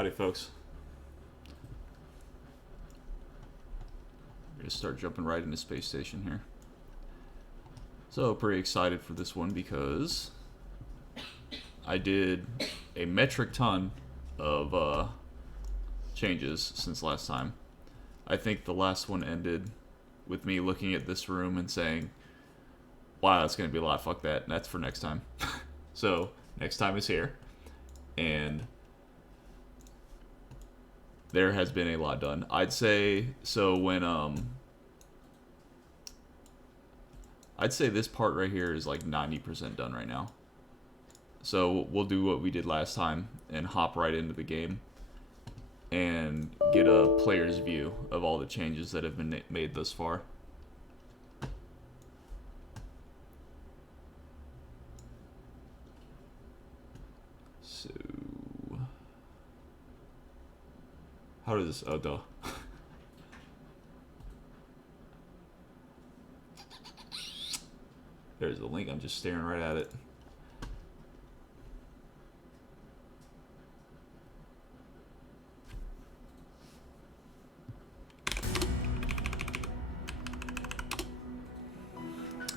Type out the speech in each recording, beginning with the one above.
Howdy, folks. We're gonna start jumping right into Space Station here. So, pretty excited for this one because I did a metric ton of changes since last time. I think the last one ended with me looking at this room and saying, wow, that's gonna be a lot, fuck that, and that's for next time. So, next time is here. And there has been a lot done. I'd say, so when, I'd say this part right here is like 90% done right now. So we'll do what we did last time and hop right into the game and get a player's view of all the changes that have been made thus far. So, how does this, oh duh. There's the link, I'm just staring right at it.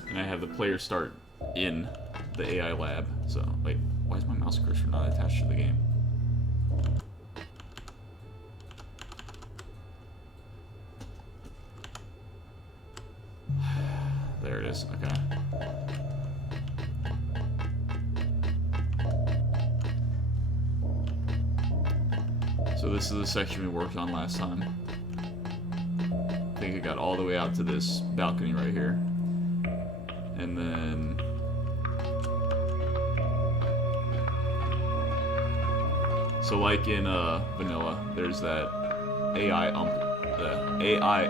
And I have the player start in the AI lab. So, wait, why is my mouse cursor not attached to the game? There it is, okay. So this is the section we worked on last time. I think it got all the way out to this balcony right here. And then so like in vanilla, there's that AI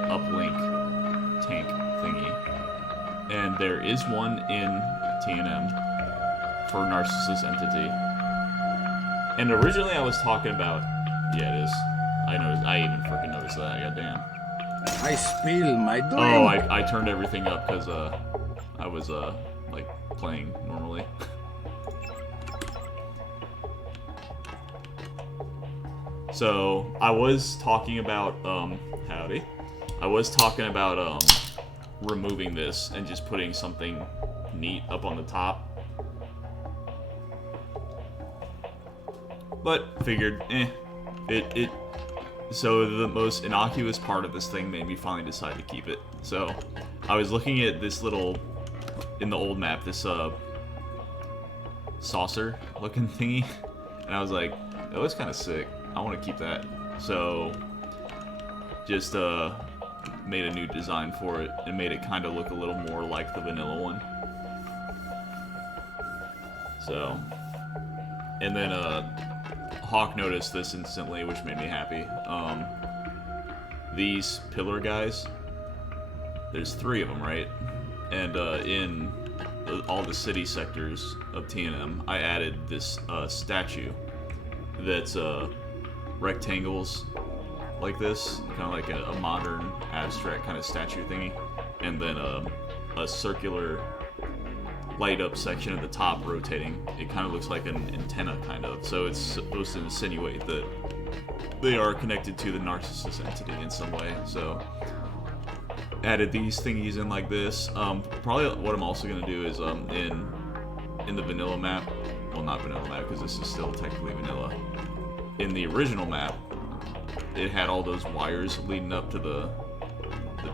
uplink tank thingy. And there is one in TNM for Narcissus Entity. And originally I was talking about, yeah, it is. I noticed. I even freaking noticed that. Goddamn. I spill my drink. Oh, I turned everything up because I was like playing normally. So I was talking about howdy. I was talking about removing this and just putting something neat up on the top. But figured, so the most innocuous part of this thing made me finally decide to keep it. So I was looking at this little, in the old map, this saucer looking thingy, and I was like, that looks kind of sick. I want to keep that. So just made a new design for it and made it kind of look a little more like the vanilla one. So, and then Hawk noticed this instantly, which made me happy. These pillar guys, there's 3 of them, right? And in all the city sectors of TNM, I added this statue that's rectangles like this, kind of like a modern abstract kind of statue thingy, and then a circular light up section at the top rotating. It kind of looks like an antenna, kind of. So it's supposed to insinuate that they are connected to the Narcissus Entity in some way. So added these thingies in like this. Probably what I'm also gonna do is in the vanilla map, well, not vanilla map because this is still technically vanilla. In the original map, it had all those wires leading up to the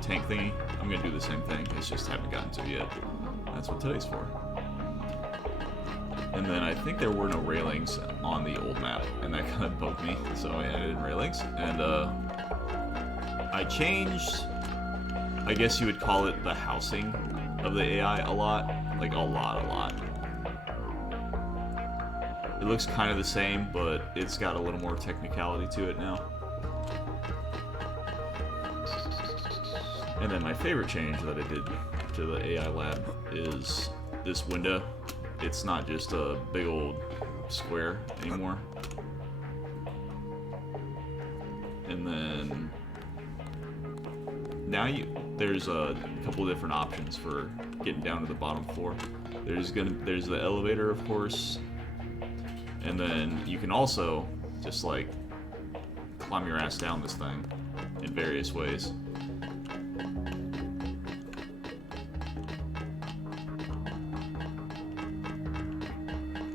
tank thingy. I'm gonna do the same thing. It's just haven't gotten to it yet. That's what today's for. And then I think there were no railings on the old map, and that kind of bugged me, so I added in railings. And I changed, I guess you would call it the housing of the AI a lot. Like a lot. It looks kind of the same, but it's got a little more technicality to it now. And then my favorite change that I did to the AI lab is this window. It's not just a big old square anymore. And then now there's a couple different options for getting down to the bottom floor. There's the elevator, of course, and then you can also just like climb your ass down this thing in various ways.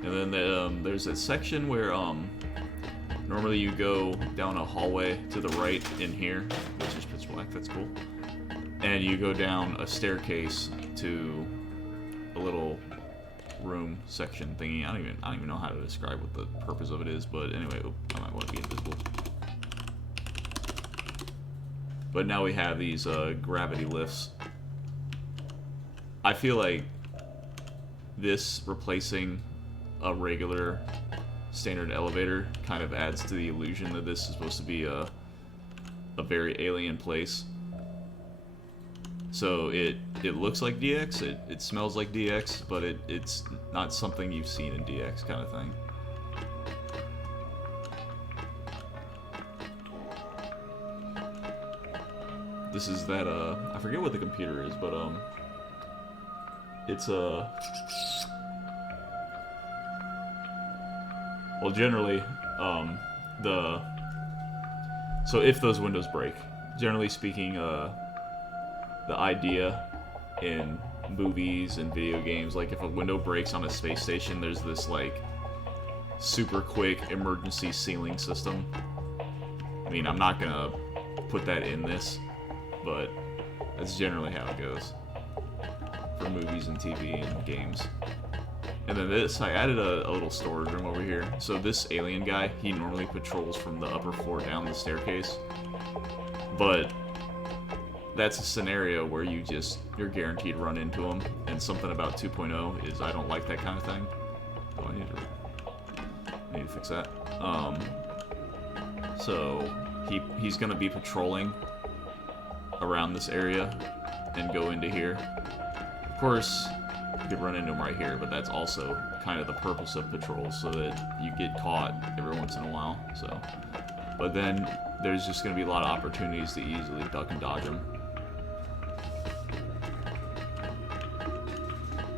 And then there's a section where normally you go down a hallway to the right in here, which is pitch black. That's cool. And you go down a staircase to a little room section thingy. I don't even know how to describe what the purpose of it is, but anyway, I might want to be invisible. But now we have these gravity lifts. I feel like this replacing a regular standard elevator kind of adds to the illusion that this is supposed to be a very alien place. So it looks like DX, it smells like DX, but it's not something you've seen in DX kind of thing. This is that, I forget what the computer is, but it's well, generally, so if those windows break, generally speaking, the idea in movies and video games, like if a window breaks on a space station, there's this like super quick emergency sealing system. I mean, I'm not gonna put that in this, but that's generally how it goes for movies and TV and games. And then this, I added a little storage room over here. So this alien guy, he normally patrols from the upper floor down the staircase. But that's a scenario where you're guaranteed to run into him. And something about 2.0 is I don't like that kind of thing. Oh, I need to fix that. So he's gonna be patrolling around this area and go into here. Of course, you could run into him right here, but that's also kind of the purpose of patrols, so that you get caught every once in a while. So, but then there's just going to be a lot of opportunities to easily duck and dodge him.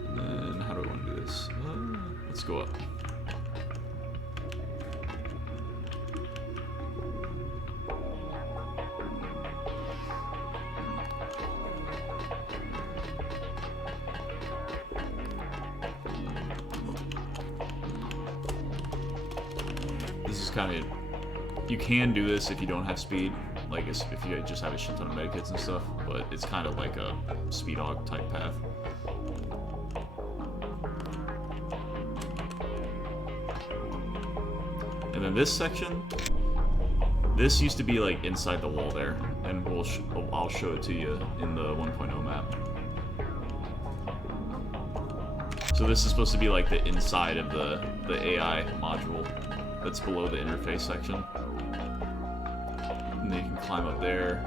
And then how do I want to do this? Let's go up. Kind of, you can do this if you don't have speed, like if you just have a shit ton of medikits and stuff, but it's kind of like a speed hog type path. And then this section, this used to be like inside the wall there, and I'll show it to you in the 1.0 map. So this is supposed to be like the inside of the AI module that's below the interface section. And then you can climb up there.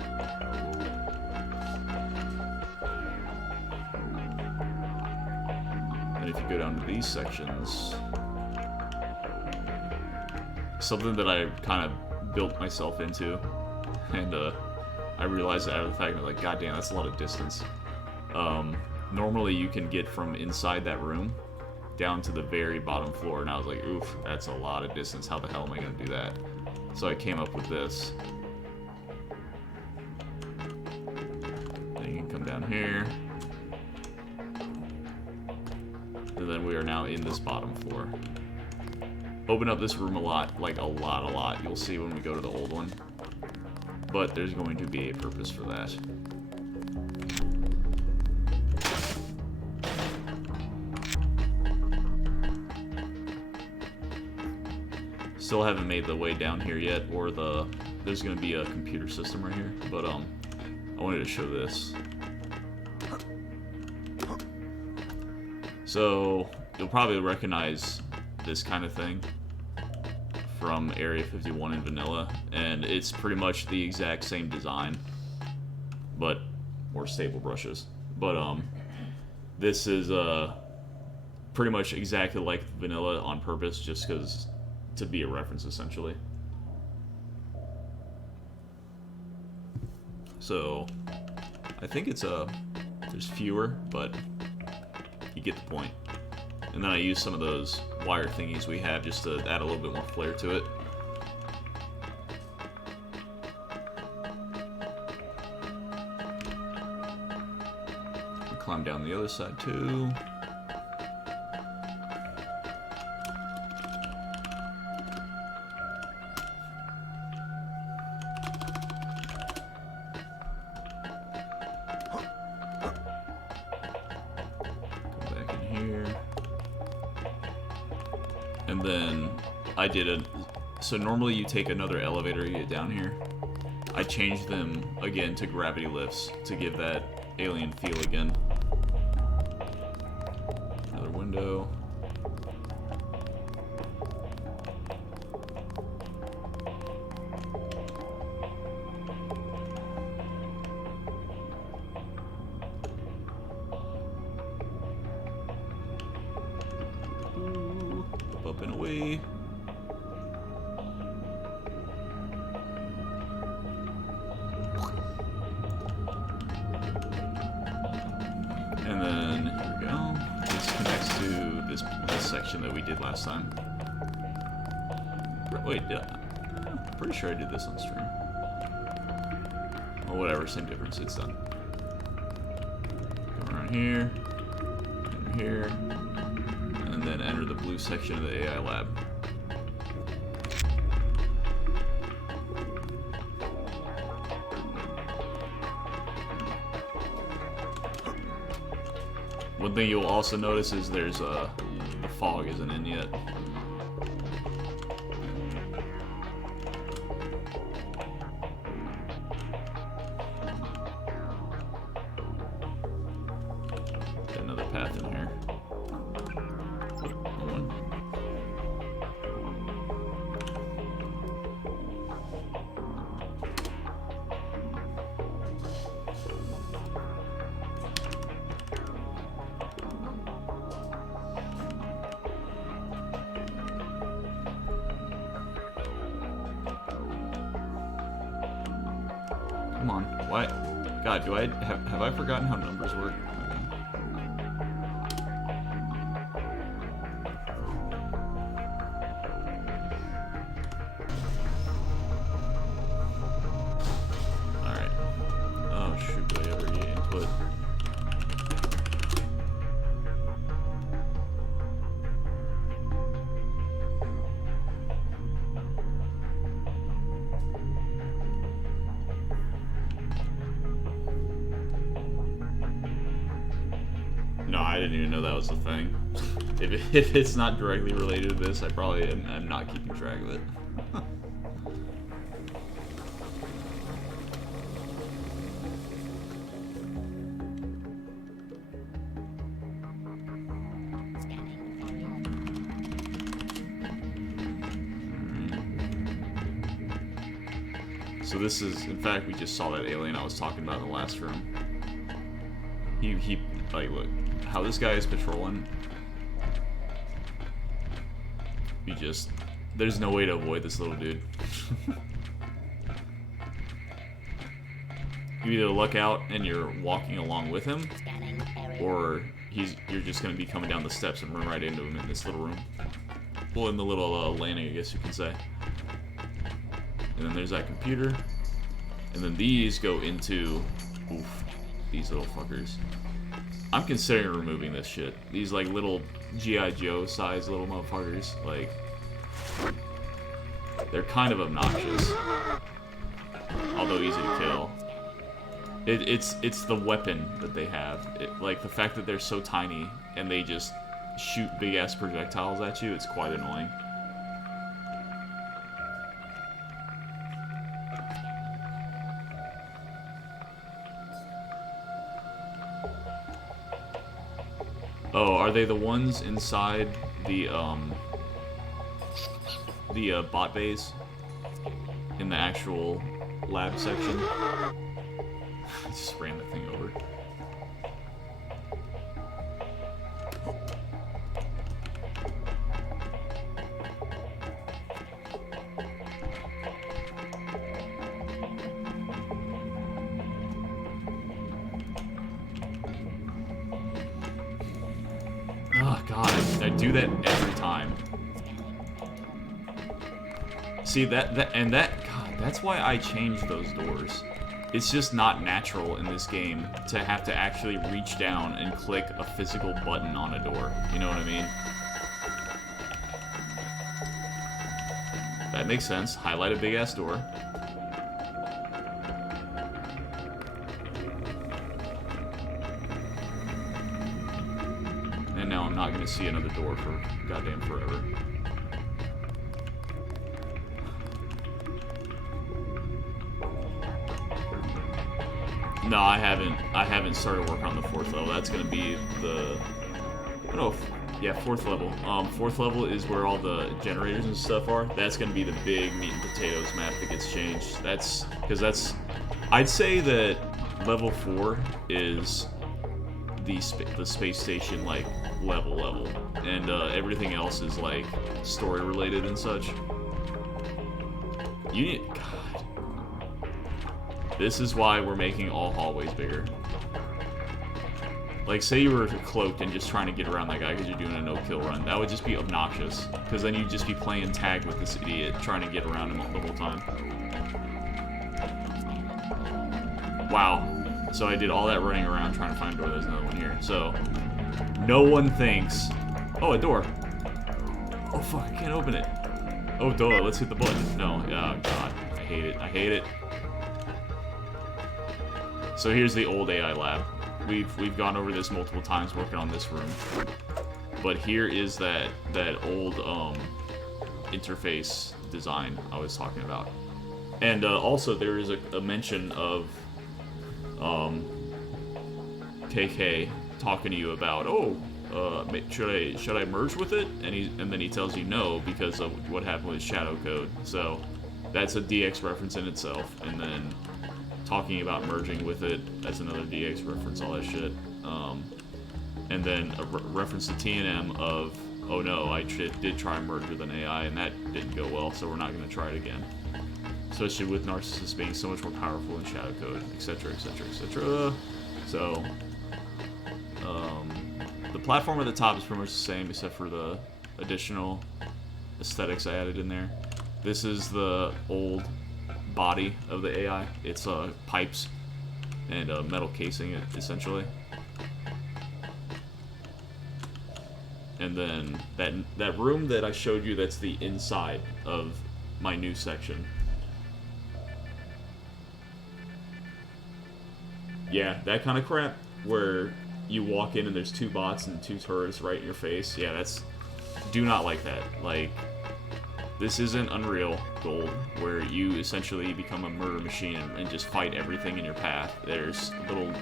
And if you go down to these sections, something that I kind of built myself into, and I realized that out of the fact that, like, goddamn, that's a lot of distance. Normally you can get from inside that room down to the very bottom floor, and I was like, oof, that's a lot of distance. How the hell am I going to do that? So I came up with this. Then you can come down here. And then we are now in this bottom floor. Open up this room a lot, like a lot. You'll see when we go to the old one. But there's going to be a purpose for that. Still haven't made the way down here yet, or there's going to be a computer system right here, but I wanted to show this. So you'll probably recognize this kind of thing from Area 51 in vanilla, and it's pretty much the exact same design, but more stable brushes. But this is pretty much exactly like vanilla on purpose, just because to be a reference, essentially. So I think it's there's fewer, but you get the point. And then I use some of those wire thingies we have just to add a little bit more flair to it. climb down the other side too. Go back in here. And then I did a... So normally you take another elevator to get down here. I changed them again to gravity lifts to give that alien feel again. Another window. Ooh, up and away. And then, here we go. This connects to this section that we did last time. Wait, I'm pretty sure I did this on stream. Or whatever, same difference, it's done. Come around here, enter here, and then enter the blue section of the AI lab. One thing you'll also notice is there's the fog isn't in yet. Got another path in here. One. Come on, why? God, do I have I forgotten how numbers work? All right. Oh shoot! Did I already input? No, I didn't even know that was a thing. If it's not directly related to this, I probably am not keeping track of it. So this is, in fact, we just saw that alien I was talking about in the last room. He like, look, how this guy is patrolling. You just, there's no way to avoid this little dude. You either look out and you're walking along with him, or you're just gonna be coming down the steps and run right into him in this little room. Well, in the little landing, I guess you can say. And then there's that computer. And then these go into, oof, these little fuckers. I'm considering removing this shit. These like little G.I. Joe size little motherfuckers, like, they're kind of obnoxious. Although easy to kill. It's the weapon that they have. Like the fact that they're so tiny and they just shoot big ass projectiles at you, it's quite annoying. Oh, are they the ones inside the bot bays? In the actual lab section? I just ran the thing over. Oh god, I do that every time. See, God, that's why I changed those doors. it's just not natural in this game to have to actually reach down and click a physical button on a door. You know what I mean? That makes sense. Highlight a big-ass door. And now I'm not going to see another door for goddamn forever. No, I haven't started work on the 4th level. That's gonna be the, I don't know if, yeah, 4th level. 4th level is where all the generators and stuff are. That's gonna be the big meat and potatoes map that gets changed. I'd say that level 4 is the space station, like, level. And, everything else is, like, story related and such. God. This is why we're making all hallways bigger. Like, say you were cloaked and just trying to get around that guy because you're doing a no-kill run. That would just be obnoxious. Because then you'd just be playing tag with this idiot, trying to get around him the whole time. Wow. So I did all that running around trying to find a door. There's another one here. So, no one thinks... Oh, a door. Oh, fuck, I can't open it. Oh, duh, let's hit the button. No, oh, God. I hate it. I hate it. So here's the old AI lab. We've gone over this multiple times working on this room. But here is that old interface design I was talking about. And also there is a mention of KK talking to you about, should I merge with it? And then he tells you no because of what happened with Shadow Code. So that's a DX reference in itself. And then talking about merging with it, that's another DX reference, all that shit. And then a reference to TNM of, oh no, I did try and merge with an AI and that didn't go well, so we're not going to try it again. Especially with Narcissus being so much more powerful in Shadow Code, etc, etc, etc. So, the platform at the top is pretty much the same except for the additional aesthetics I added in there. This is the old body of the AI. It's pipes and metal casing, essentially. And then that room that I showed you, that's the inside of my new section. Yeah, that kind of crap where you walk in and there's 2 bots and 2 turrets right in your face. Yeah, that's... Do not like that. Like, this isn't Unreal Gold, where you essentially become a murder machine and just fight everything in your path. There's a little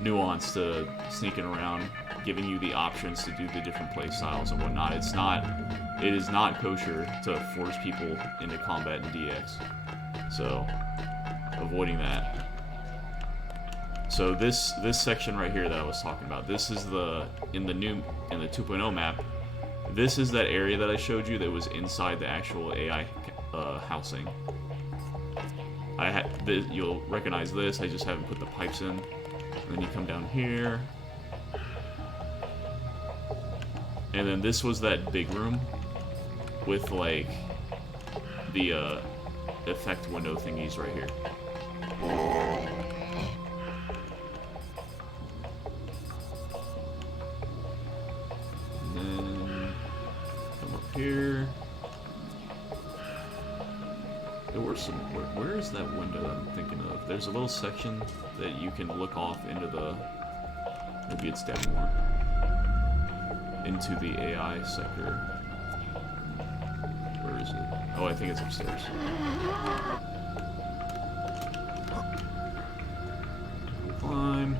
nuance to sneaking around, giving you the options to do the different play styles and whatnot. It is not kosher to force people into combat in DX. So, avoiding that. So this section right here that I was talking about, this is in the 2.0 map. This is that area that I showed you that was inside the actual AI housing. You'll recognize this. I just haven't put the pipes in. And then you come down here. And then this was that big room with like the effect window thingies right here. Here. There were some... Where is that window that I'm thinking of? There's a little section that you can look off into the... Maybe it's down more. Into the AI sector. Where is it? Oh, I think it's upstairs. Climb.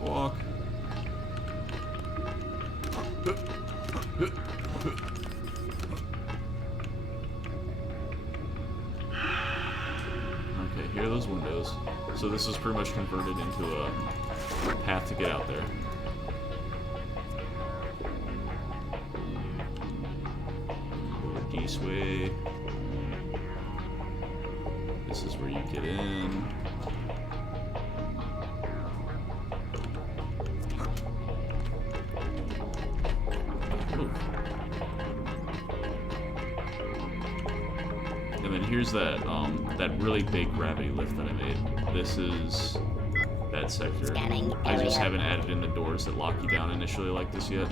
Walk. Okay, here are those windows. So this is pretty much converted into a path to get out there. East way. This is where you get in. And then here's that that really big gravity lift that I made. This is that sector. Scanning I just area. haven't added in the doors that lock you down initially like this yet.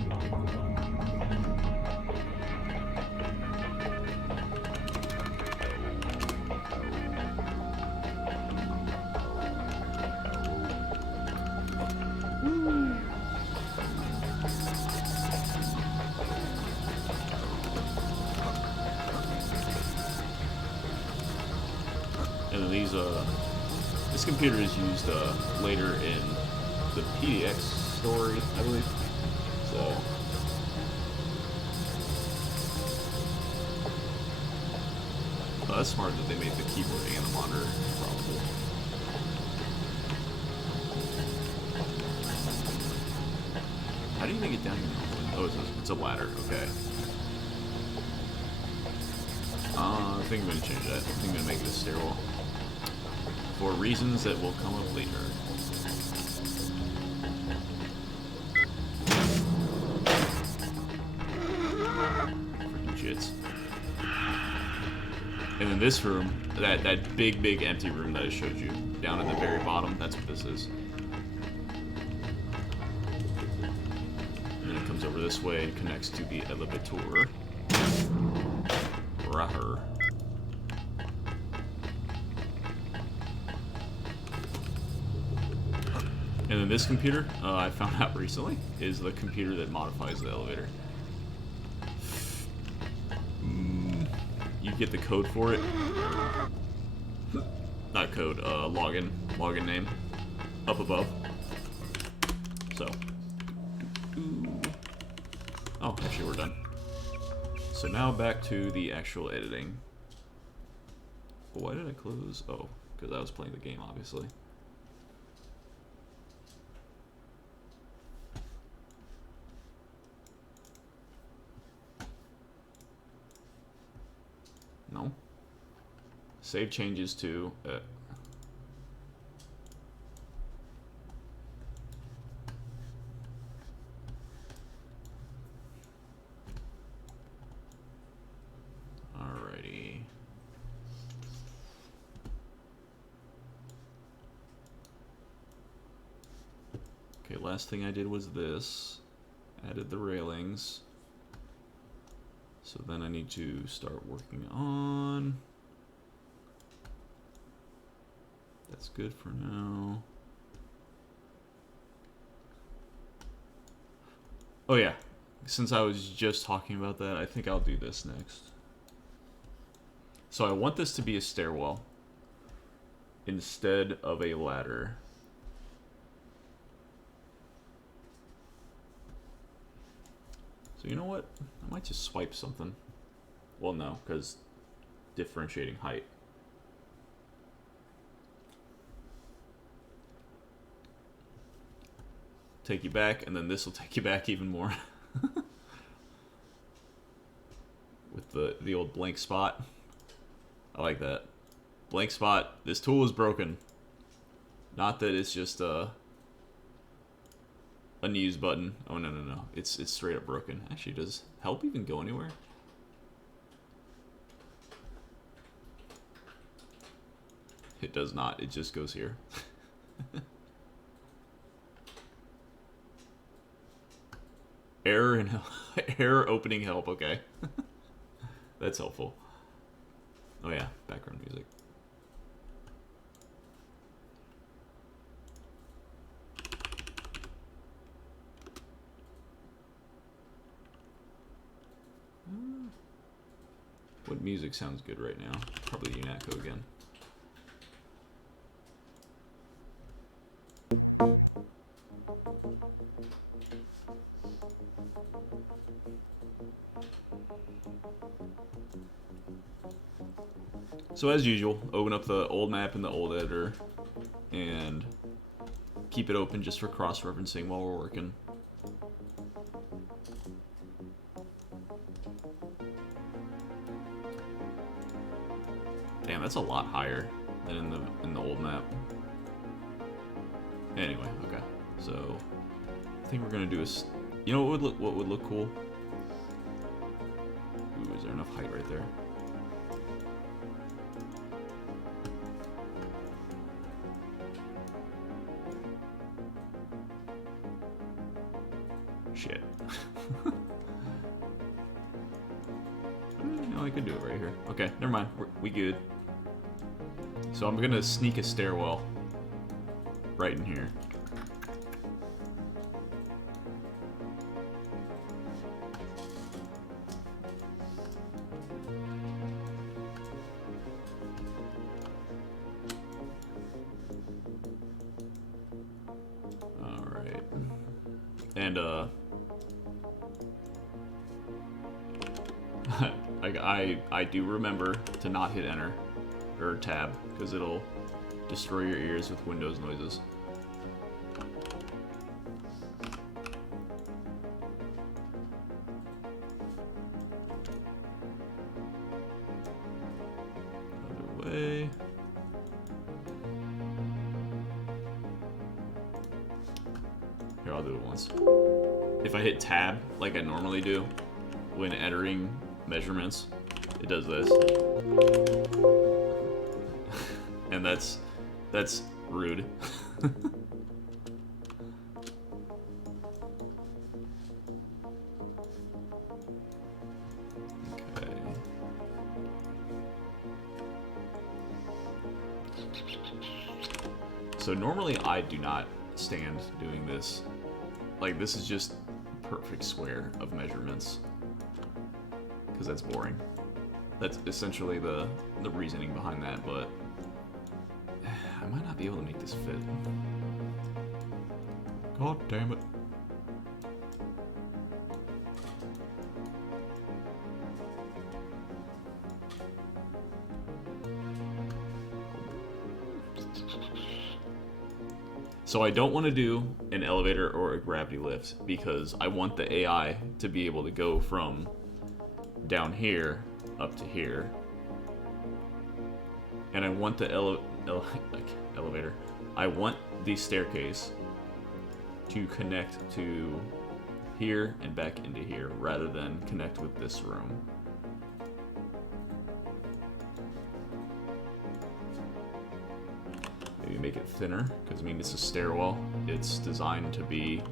And then these, this computer is used later in the PDX story, I believe. So, that's smart that they made the keyboard and the monitor probably. How do you make it down here? Oh, it's a ladder. Okay. I think I'm gonna change that. I think I'm gonna make it a stairwell. For reasons that will come up later. Freaking shits. And in this room, that big empty room that I showed you, down at the very bottom, that's what this is. And then it comes over this way and connects to the elevator. Raher. And then this computer, I found out recently, is the computer that modifies the elevator. You get the code for it. Not code, login name. Up above. So. Oh, actually we're done. So now back to the actual editing. Why did I close? Oh, because I was playing the game, obviously. No. Save changes to... Alrighty. Okay, last thing I did was this. Added the railings. So then I need to start working on... That's good for now. Oh yeah, since I was just talking about that, I think I'll do this next. So I want this to be a stairwell instead of a ladder. So you know what? I might just swipe something. Well, no, because differentiating height. Take you back, and then this will take you back even more. With the old blank spot. I like that. Blank spot. This tool is broken. Not that it's just a unused button. Oh no. It's straight up broken. Actually, does help even go anywhere? It does not. It just goes here. Error in error opening help. Okay, that's helpful. Oh yeah, background music. What music sounds good right now? Probably UNATCO again. So as usual, open up the old map in the old editor and keep it open just for cross-referencing while we're working. Damn, that's a lot higher than in the old map. Anyway, okay. So I think we're gonna do is, you know what would look cool? Ooh, is there enough height right there? Shit. No, I could do it right here. Okay, never mind. We good. So I'm gonna sneak a stairwell right in here. Alright. And, I do remember to not hit enter or tab because it'll destroy your ears with Windows noises. Other way. Here, I'll do it once. If I hit tab like I normally do when entering measurements, it does this. And that's rude. Okay. So normally I do not stand doing this. Like, this is just perfect square of measurements. Because that's boring. That's essentially the reasoning behind that, but I might not be able to make this fit. God damn it. So I don't want to do an elevator or a gravity lift because I want the AI to be able to go from down here up to here. And I want the elevator. I want the staircase to connect to here and back into here rather than connect with this room. Maybe make it thinner, because I mean it's a stairwell. It's designed to be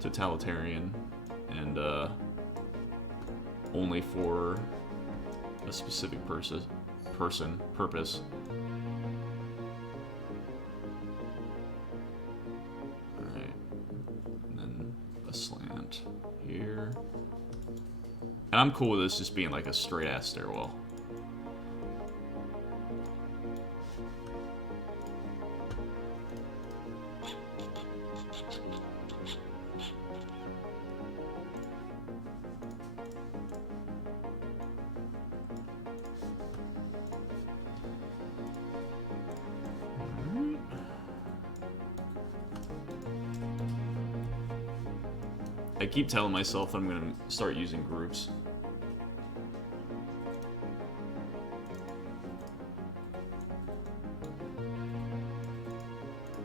totalitarian and only for a specific purpose. Alright. And then a slant here. And I'm cool with this just being like a straight ass stairwell. I keep telling myself I'm gonna start using groups.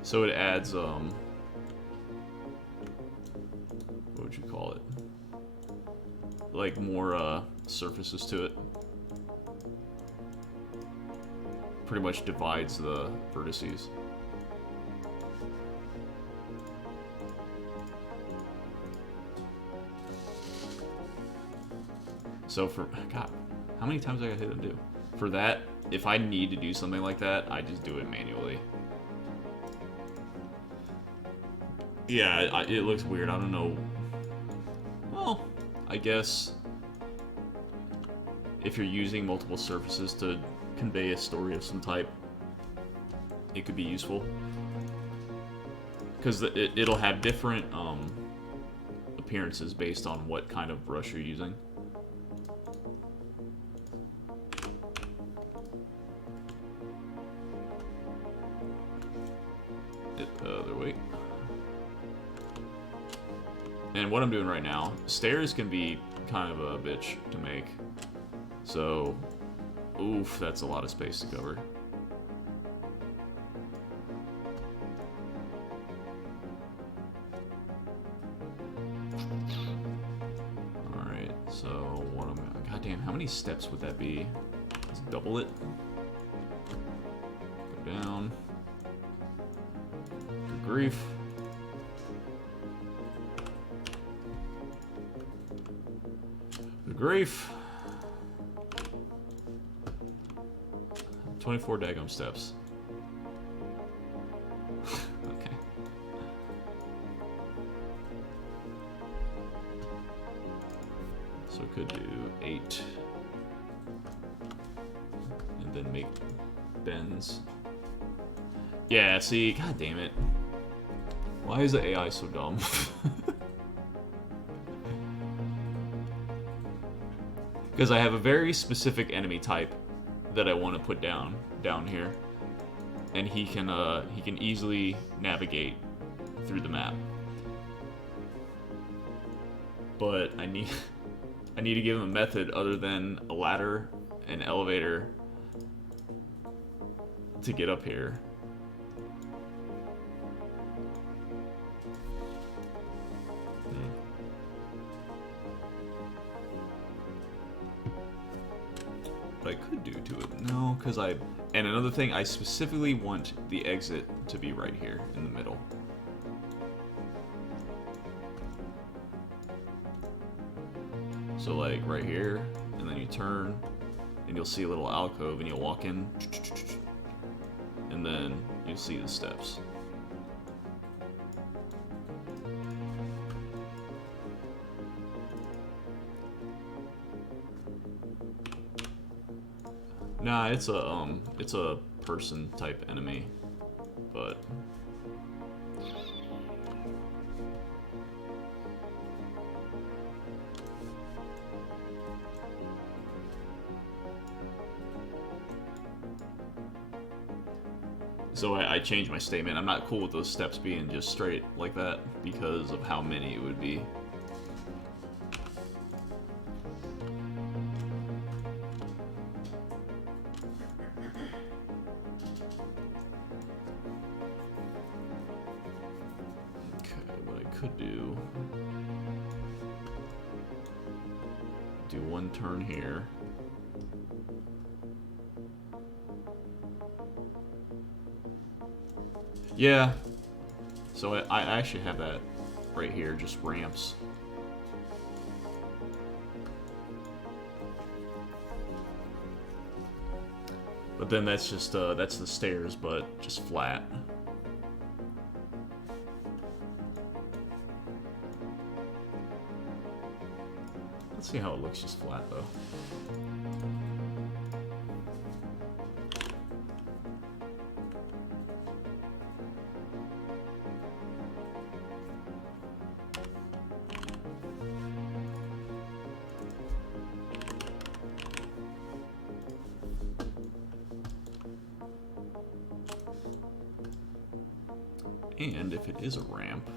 So it adds, what would you call it? Like more, surfaces to it. Pretty much divides the vertices. So for, God, how many times I gotta hit undo? For that, if I need to do something like that, I just do it manually. Yeah, it looks weird. I don't know. Well, I guess if you're using multiple surfaces to convey a story of some type, it could be useful. Because it'll have different appearances based on what kind of brush you're using. Other way. And what I'm doing right now, stairs can be kind of a bitch to make. So, oof, that's a lot of space to cover. Alright, so what am I... Goddamn, how many steps would that be? Let's double it. Go down. Good grief. grief. 24 daggum steps. Okay. So could do 8. And then make bends. Yeah, see, god damn it. Why is the AI so dumb? Because I have a very specific enemy type that I want to put down here, and he can easily navigate through the map. But I need to give him a method other than a ladder and elevator to get up here. What I could do to it, no, because and another thing, I specifically want the exit to be right here in the middle. So like right here, and then you turn, and you'll see a little alcove, and you'll walk in, and then you'll see the steps. Nah, it's a person type enemy, but so I changed my statement. I'm not cool with those steps being just straight like that because of how many it would be. Do one turn here. Yeah. So I actually have that right here, just ramps. But then that's just that's the stairs, but just flat. Let's see how it looks just flat though. And if it is a ramp,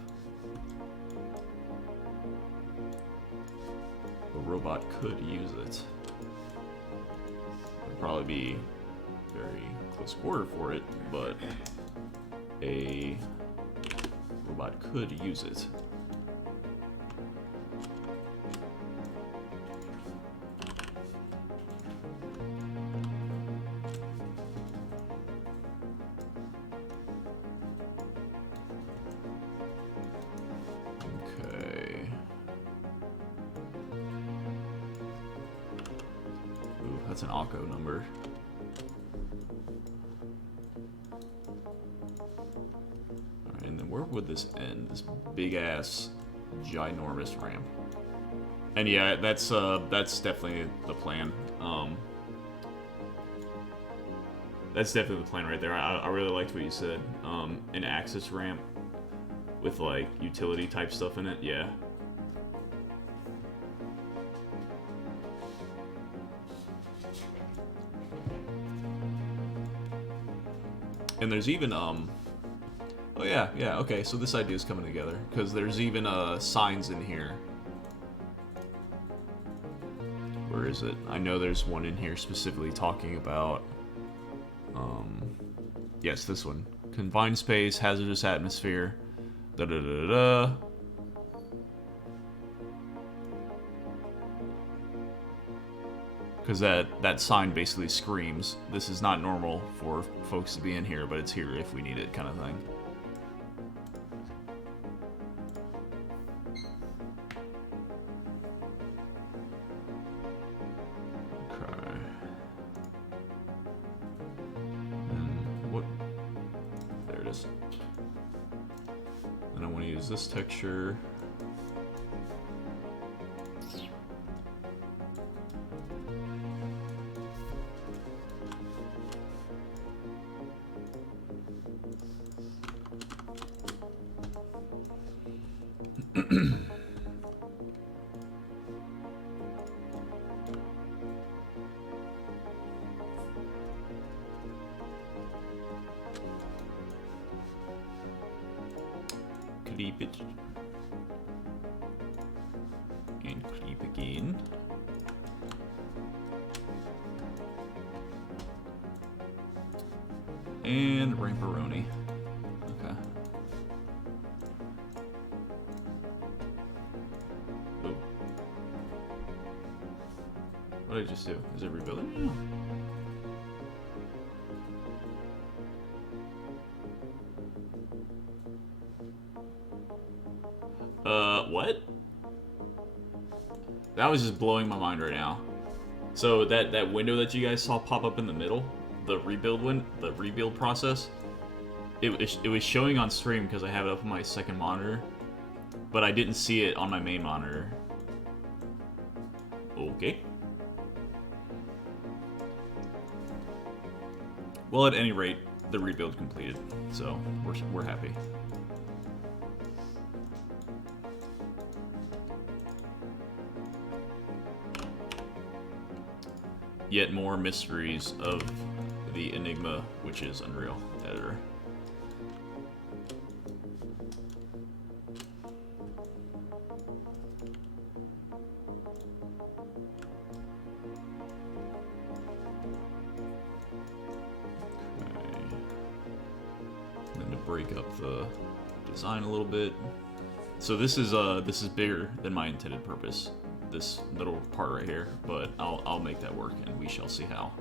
a robot could use it. It'd probably be very close quarter for it, but a robot could use it. That's an Akko number. Alright, and then where would this end? This big ass, ginormous ramp. And yeah, that's definitely the plan. That's definitely the plan right there. I really liked what you said. An access ramp with like utility type stuff in it. Yeah. And there's even, oh yeah, okay, so this idea is coming together, because there's even, signs in here. Where is it? I know there's one in here specifically talking about, yes, this one. Confined space, hazardous atmosphere, da-da-da-da-da. Because that sign basically screams, this is not normal for folks to be in here, but it's here if we need it, kind of thing. it is. And I want to use this texture. Creep it. And creep again. And Ramperoni. Okay. Ooh. What did I just do? Is it rebuilding? What? That was just blowing my mind right now. So that window that you guys saw pop up in the middle, the rebuild process, it was showing on stream because I have it up on my second monitor, but I didn't see it on my main monitor. Okay. Well, at any rate, the rebuild completed, so we're happy. Yet more mysteries of the enigma, which is Unreal Editor. Okay. Then to break up the design a little bit. So this is bigger than my intended purpose. This little part right here, but I'll make that work, and we shall see how.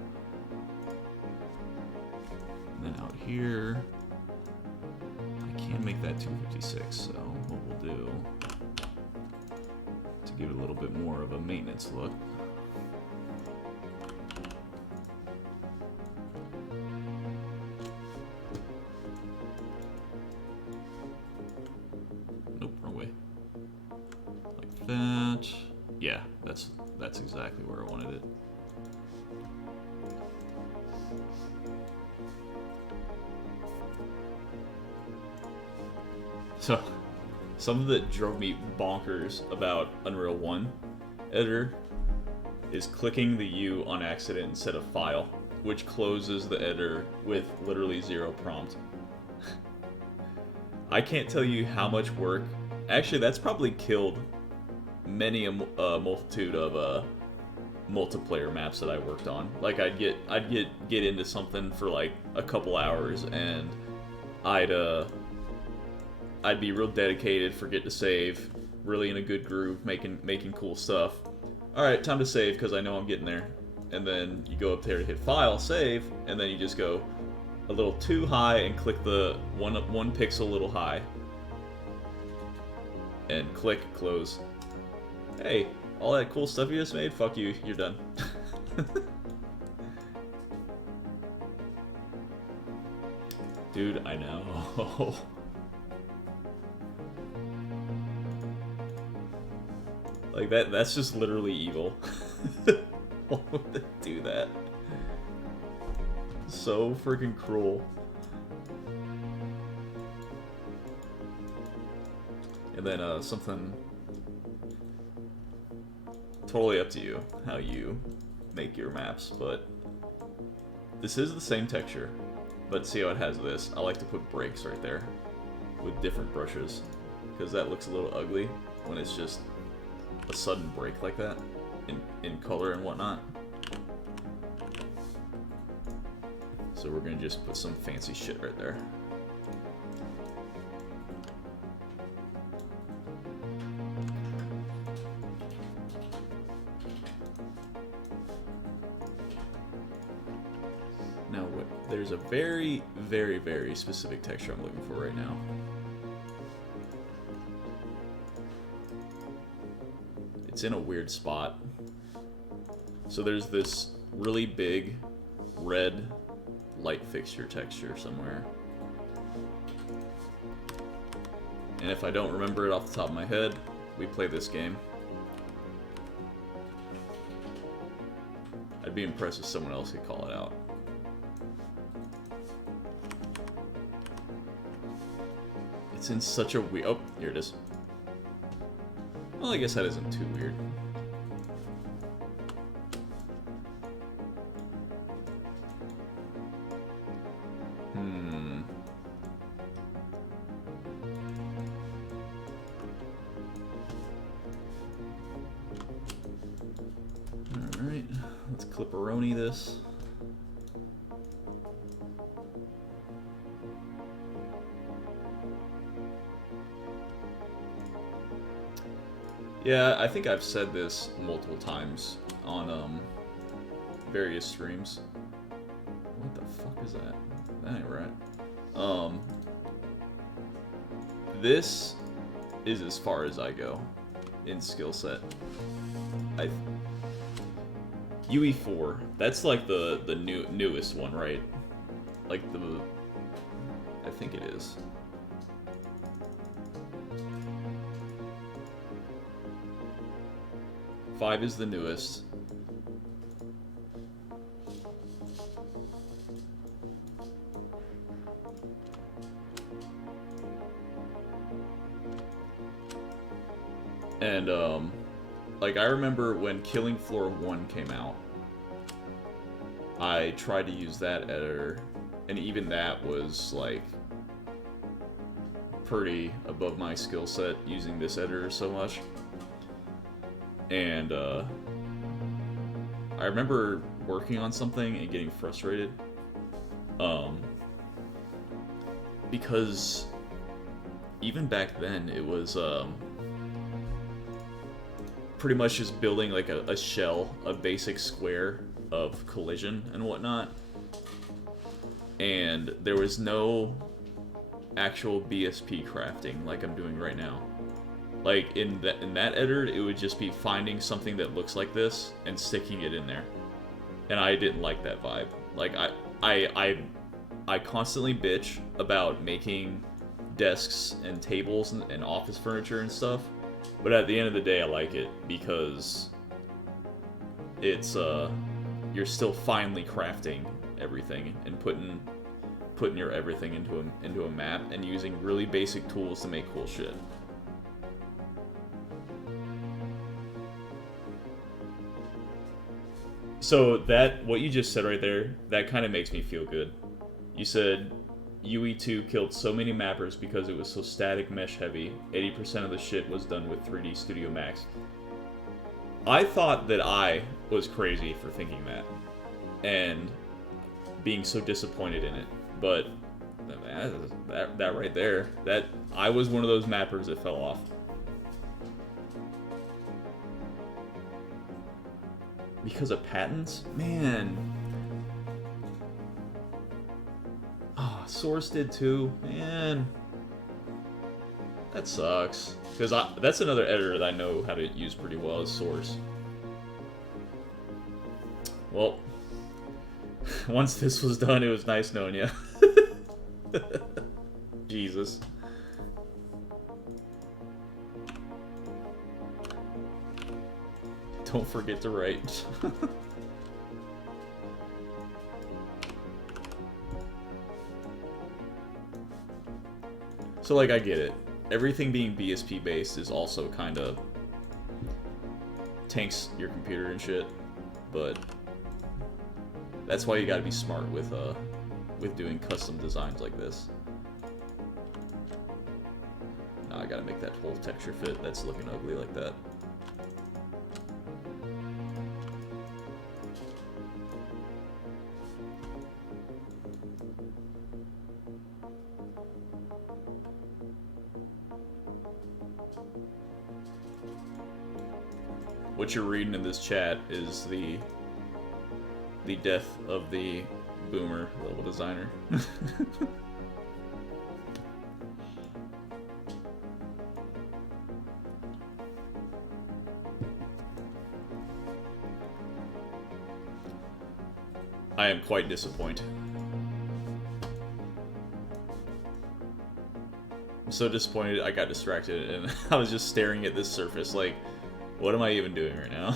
And then out here, I can make that 256. So what we'll do to give it a little bit more of a maintenance look. Nope, wrong way. Like that. Yeah, that's exactly where I wanted it. So, something that drove me bonkers about Unreal 1 Editor is clicking the U on accident instead of File, which closes the editor with literally 0 prompt. I can't tell you how much work. Actually, that's probably killed many a multitude of multiplayer maps that I worked on. Like I'd get into something for like a couple hours, and I'd be real dedicated, forget to save, really in a good groove, making cool stuff. All right, time to save because I know I'm getting there. And then you go up there to hit File, Save, and then you just go a little too high and click the one pixel a little high, and click Close. Hey, all that cool stuff you just made, fuck you, you're done. Dude, I know. Like that's just literally evil. Why would they do that? So freaking cruel. And then something totally up to you how you make your maps, but this is the same texture, but see how it has this? I like to put breaks right there with different brushes because that looks a little ugly when it's just a sudden break like that in color and whatnot. So we're gonna just put some fancy shit right there. Now, there's a very, very, very specific texture I'm looking for right now. It's in a weird spot. So there's this really big red light fixture texture somewhere. And if I don't remember it off the top of my head, we play this game. I'd be impressed if someone else could call it out. It's in such a weird... Oh, here it is. Well, I guess that isn't too weird. Alright, let's clipperoni this. Yeah, I think I've said this multiple times on various streams. What the fuck is that? That ain't right. This is as far as I go in skill set. UE4, that's like the newest one, right? Like I think it is. Five is the newest. And, like, I remember when Killing Floor 1 came out, I tried to use that editor, and even that was, like, pretty above my skill set using this editor so much. And, I remember working on something and getting frustrated, because even back then, it was, pretty much just building like a shell, a basic square of collision and whatnot. And there was no actual BSP crafting like I'm doing right now. Like in that editor, it would just be finding something that looks like this and sticking it in there. And I didn't like that vibe. Like I constantly bitch about making desks and tables and office furniture and stuff. But at the end of the day, I like it because it's you're still finely crafting everything and putting your everything into a map and using really basic tools to make cool shit. So that what you just said right there, that kind of makes me feel good. You said UE2 killed so many mappers because it was so static mesh heavy. 80% of the shit was done with 3D Studio Max. I thought that I was crazy for thinking that and being so disappointed in it, but that right there, that I was one of those mappers that fell off. Because of patents? Man. Source did too, man. That sucks. Because that's another editor that I know how to use pretty well is Source. Well, once this was done, it was nice knowing you. Jesus. Don't forget to write. So, like, I get it. Everything being BSP based is also kind of tanks your computer and shit, but that's why you gotta be smart with doing custom designs like this. Now I gotta make that whole texture fit. That's looking ugly like that. What you're reading in this chat is the death of the boomer level designer. I am quite disappointed. I'm so disappointed I got distracted and I was just staring at this surface like, what am I even doing right now?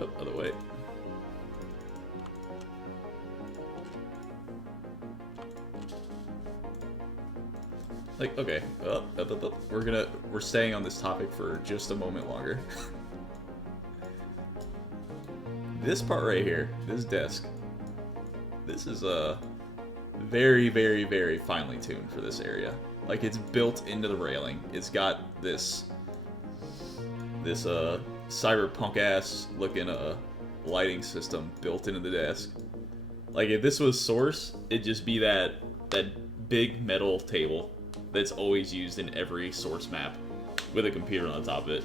Oh, other way. Like, okay, we're staying on this topic for just a moment longer. This part right here, this desk, this is very, very, very finely tuned for this area. Like, it's built into the railing. It's got this cyberpunk ass looking lighting system built into the desk. Like, if this was Source, it'd just be that big metal table that's always used in every Source map with a computer on the top of it.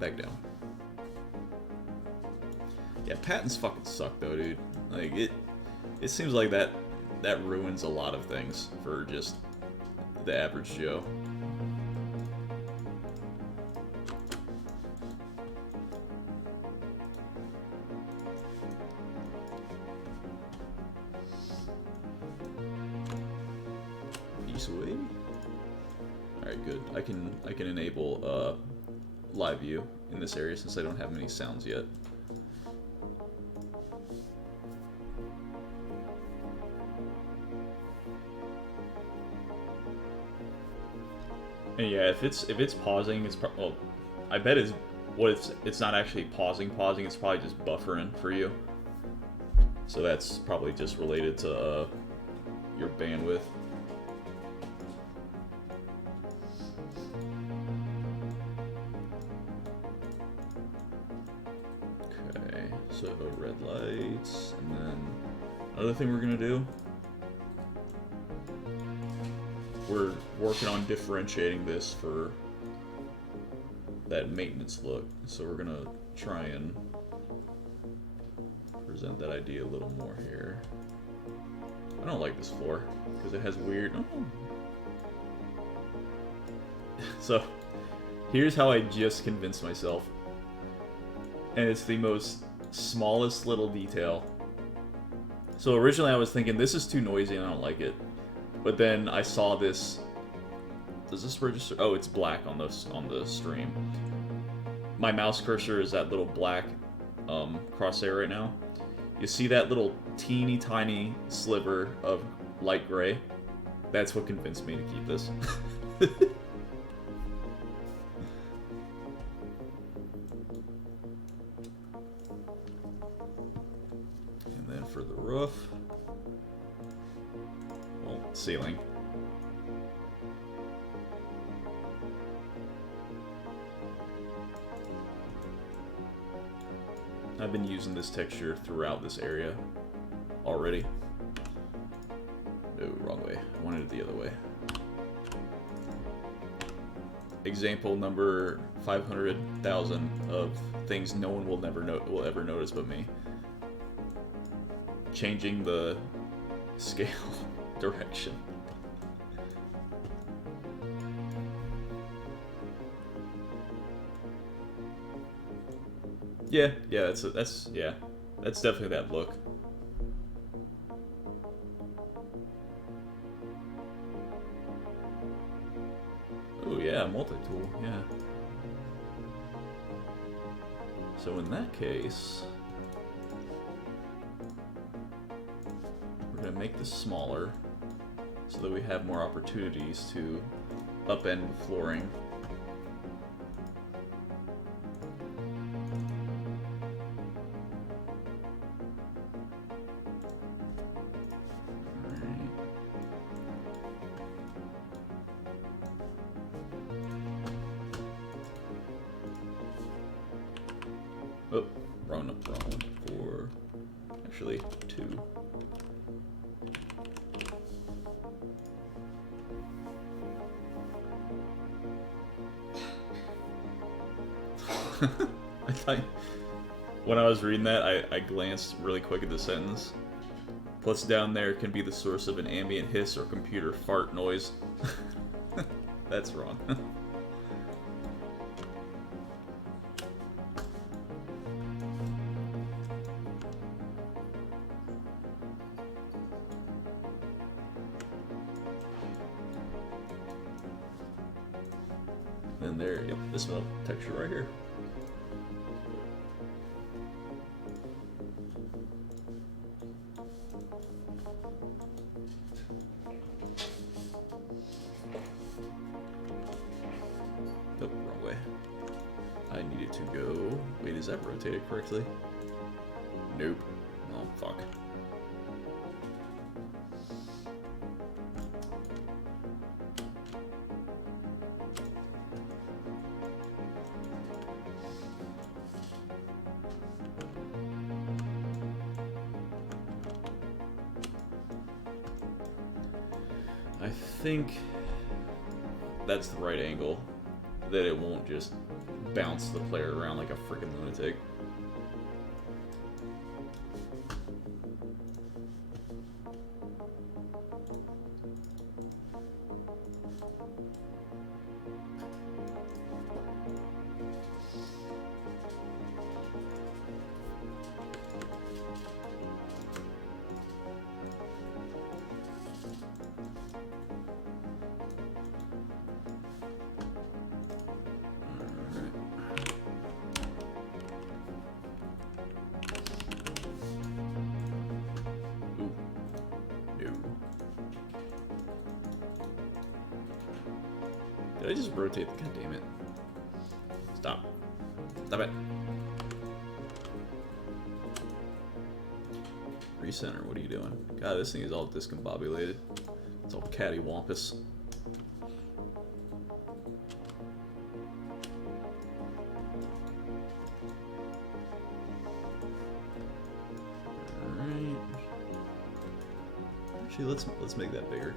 Back down. Yeah, patents fucking suck though, dude. Like, it seems like that ruins a lot of things for just the average Joe. Away. Alright, good. I can enable live view in this area since I don't have many sounds yet. And yeah, if it's pausing, it's well, I bet it's not actually pausing. It's probably just buffering for you. So that's probably just related to your bandwidth. So red lights, and then another thing we're gonna do, we're working on differentiating this for that maintenance look. So we're gonna try and present that idea a little more here. I don't like this floor because it has weird. Oh. So here's how I just convinced myself, and it's the most smallest little detail. So originally I was thinking this is too noisy and I don't like it, but then I saw this. Does this register? Oh, it's black on the stream. My mouse cursor is that little black crosshair right now. You see that little teeny tiny sliver of light gray? That's what convinced me to keep this. For the roof, well, ceiling. I've been using this texture throughout this area already. No, wrong way. I wanted it the other way. Example number 500,000 of things no one will ever notice but me. Changing the scale direction. Yeah, that's definitely that look. Oh yeah, multi-tool, yeah. So in that case, we're gonna make this smaller so that we have more opportunities to upend the flooring. Oh, wrong one. 4. Actually, 2. I thought when I was reading that, I glanced really quick at the sentence. Plus down there can be the source of an ambient hiss or computer fart noise. That's wrong. And there, yep, this metal texture right here. Nope, wrong way. I needed to go... Wait, is that rotated correctly? Nope. Oh, fuck. I think that's the right angle, that it won't just bounce the player around like a freaking lunatic. Did I just rotate the... God damn it. Stop. Stop it. Recenter, what are you doing? God, this thing is all discombobulated. It's all cattywampus. Alright. Actually, let's make that bigger.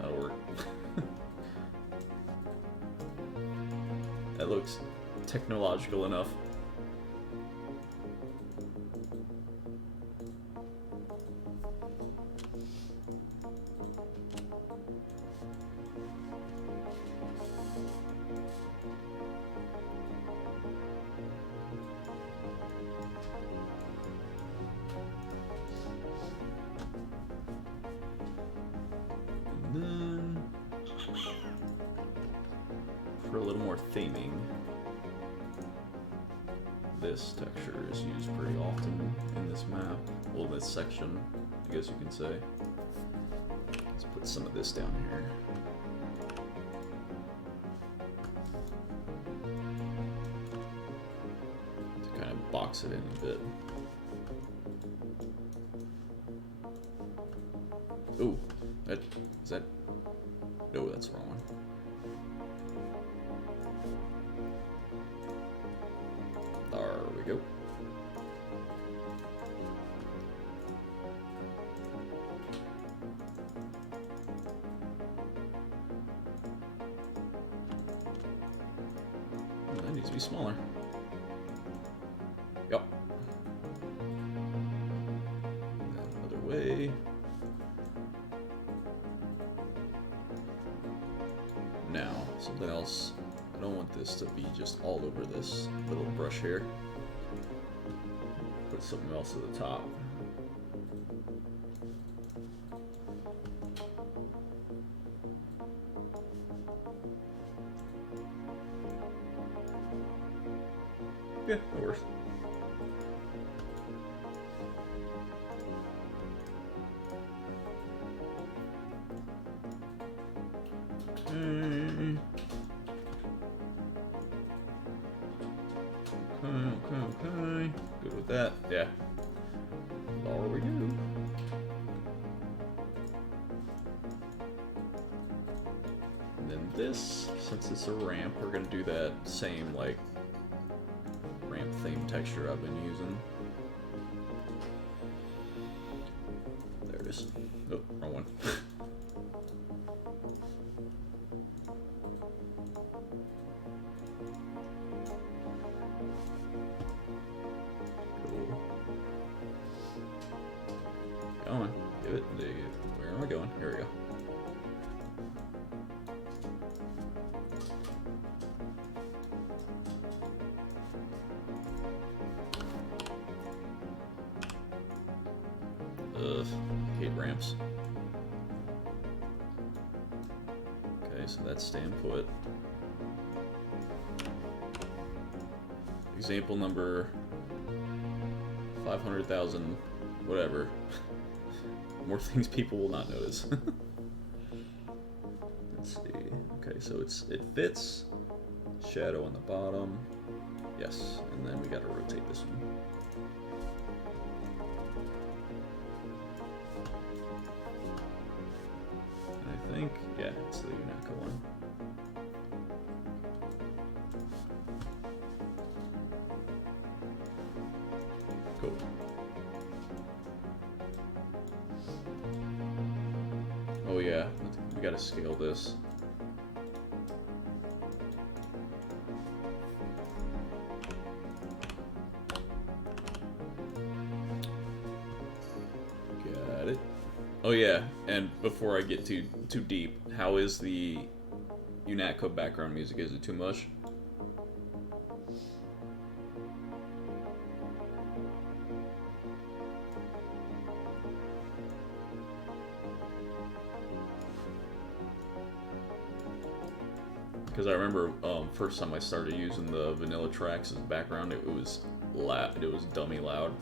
That'll work. That looks technological enough. For a little more theming, this texture is used pretty often in this map. Well, this section, I guess you can say. Let's put some of this down here. To kind of box it in a bit. Ooh, is that... No, that's the wrong one. There we go. Oh, that needs to be smaller. Yep. And then another way. Now, something else. I don't want this to be just all over this little brush here. Put something else at the top. Yeah, that works. Okay. Good with that. Yeah. There we go. And then this, since it's a ramp, we're gonna do that same, like, ramp theme texture I've been using. There it is. Oh, wrong one. Cool. Come on, give it. Where am I going? Here we go. Ugh, hate ramps. Okay, so that's staying put. Example number 500,000, whatever. More things people will not notice. Let's see. Okay, so it fits. Shadow on the bottom. Yes, and then we gotta rotate this one. I think, yeah, it's the Unaka one. Cool. Oh yeah, we gotta scale this. Got it. Oh yeah, and before I get too deep, how is the UNATCO background music? Is it too much? Because I remember first time I started using the vanilla tracks as background, it was loud. It was dummy loud.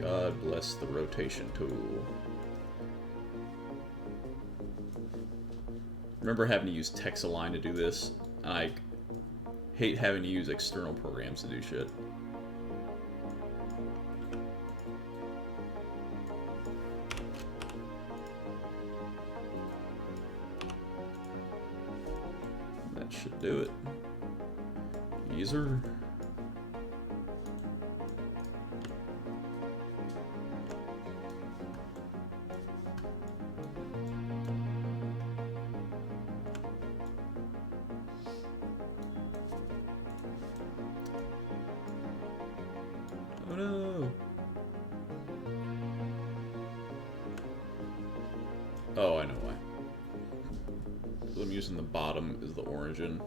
God bless the rotation tool. Remember having to use Text-Align to do this? I hate having to use external programs to do shit. That should do it. User. Oh no! Oh, I know why. So I'm using the bottom as the origin.